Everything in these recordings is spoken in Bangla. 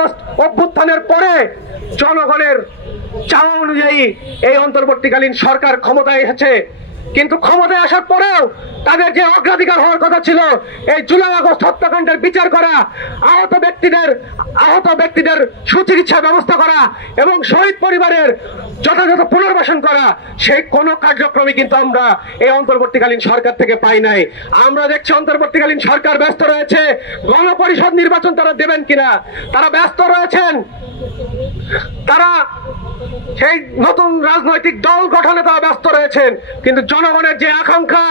আগস্ট অভ্যুত্থানের পরে জনগণের চাওয়া অনুযায়ী এই অন্তর্বর্তীকালীন সরকার ক্ষমতায় এসেছে, কিন্তু ক্ষমতায় আসার পরেও তাদের যে অগ্রাধিকার হওয়ার কথা ছিল এই জুলাই আগস্ট হত্যাকাণ্ডের বিচার করা, আহত ব্যক্তিদের সুচিকিৎসা ব্যবস্থা করা এবং শহীদ পরিবারের যথাযথ পুনর্বাসন করা, সেই কোনো কার্যক্রমই কিন্তু আমরা এই অন্তর্বর্তীকালীন সরকার থেকে পাই নাই। আমরা দেখছি অন্তর্বর্তীকালীন সরকার ব্যস্ত রয়েছে গণপরিষদ নির্বাচন তারা দেবেন কিনা, তারা ব্যস্ত রয়েছেন, তারা সেই নতুন রাজনৈতিক দল গঠনে তারা ব্যস্ত রয়েছেন, কিন্তু জনগণের যে আকাঙ্ক্ষা,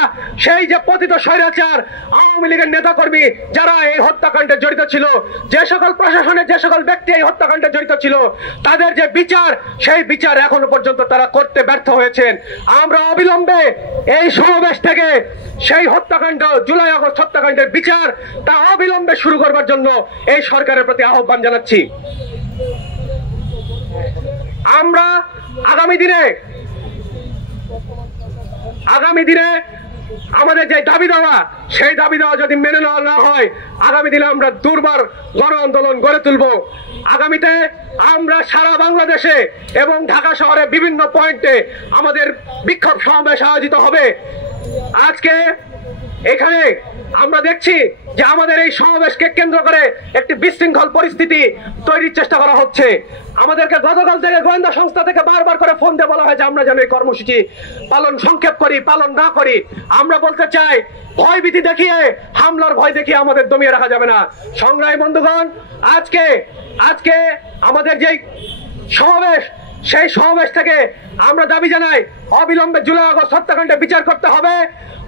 সেই যে পতিত স্বৈরাচার আওয়ামী লীগের নেতাকর্মী যারা এই হত্যাকাণ্ডে জড়িত ছিল, যে সকল প্রশাসনের যে সকল ব্যক্তি এই হত্যাকাণ্ডে জড়িত ছিল, তাদের যে বিচার, সেই বিচার এখনো পর্যন্ত তারা করতে ব্যর্থ হয়েছেন। আমরা অবিলম্বে এই সমাবেশ থেকে সেই হত্যাকাণ্ড, জুলাই আগস্ট হত্যাকাণ্ডের বিচার তা অবিলম্বে শুরু করবার জন্য এই সরকারের প্রতি আহ্বান জানাচ্ছি। আমরা আগামী দিনে আমাদের যে দাবি দেওয়া, সেই দাবি দেওয়া যদি মেনে নেওয়া না হয়, আগামী দিনে আমরা দুর্বার গণ আন্দোলন গড়ে তুলব। আগামীতে আমরা সারা বাংলাদেশে এবং ঢাকা শহরে বিভিন্ন পয়েন্টে আমাদের বিক্ষোভ সমাবেশ আয়োজিত হবে। আজকে এখানে আমরা দেখছি যে আমাদের এই সমাবেশকে কেন্দ্র করে একটি বিশৃঙ্খল পরিস্থিতি তৈরির চেষ্টা করা হচ্ছে। আমাদেরকে গতকাল থেকে গোয়েন্দা সংস্থা থেকে বারবার করে ফোন দিয়ে বলা হয় যে আমরা যেন এই কর্মসূচি সংক্ষেপ করি, পালন না করি। আমরা বলতে চাই, ভয়ভীতি দেখিয়ে, হামলার ভয় দেখিয়ে আমাদের দমিয়ে রাখা যাবে না। সংগ্রামী বন্ধুগণ, আজকে আমাদের যে সমাবেশ, সেই সমাবেশ থেকে আমরা দাবি জানাই অবিলম্বে জুলাই আগস্ট হত্যাকাণ্ডের বিচার করতে হবে,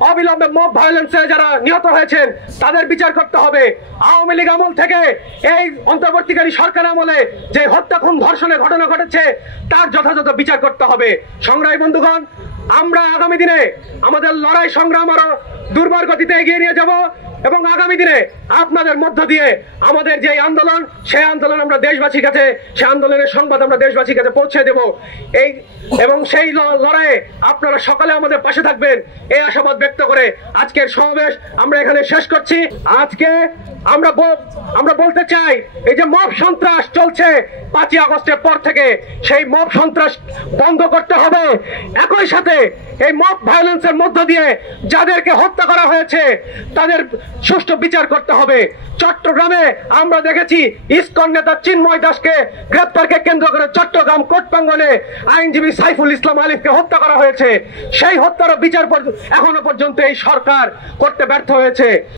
অবিলম্বে মব ভায়োলেন্সে যারা নিহত হয়েছেন তাদের বিচার করতে হবে। আওয়ামী লীগ আমল থেকে এই অন্তর্বর্তীকালী সরকার আমলে যে হত্যা, খুন, ধর্ষণের ঘটনা ঘটেছে তার যথাযথ বিচার করতে হবে। সংগ্রামী বন্ধুগণ, আমরা আগামী দিনে আমাদের লড়াই সংগ্রাম আরো দুর্বার গতিতে এগিয়ে নিয়ে যাব এবং আগামী দিনে আপনাদের মধ্য দিয়ে আমাদের যে আন্দোলন, সেই আন্দোলন আমরা দেশবাসীর কাছে, সেই আন্দোলনের সংবাদ আমরা দেশবাসীর কাছে পৌঁছে দেব। এবং সেই লড়াইয়ে আপনারা সকালে আমাদের পাশে থাকবেন, এই আশাবাদ ব্যক্ত করে আজকের সমাবেশ আমরা এখানে শেষ করছি। আজকে আমরা বলতে চাই, এই যে মব সন্ত্রাস চলছে 5ই আগস্টের পর থেকে, সেই মব সন্ত্রাস বন্ধ করতে হবে। একই সাথে এই মব ভায়োলেন্সের মধ্য দিয়ে যাদেরকে হত্যা করা হয়েছে তাদের সুষ্ঠু বিচার করতে হবে। চট্টগ্রামে আমরা দেখেছি ইসকন নেতা চিন্ময় দাসকে গ্রেপ্তারকে কেন্দ্র করে চট্টগ্রাম কোর্ট প্রাঙ্গণে আইনজীবী সাইফুল ইসলাম আলিফকে হত্যা করা হয়েছে। সেই হত্যার বিচার এখনো পর্যন্ত এই সরকার করতে ব্যর্থ হয়েছে।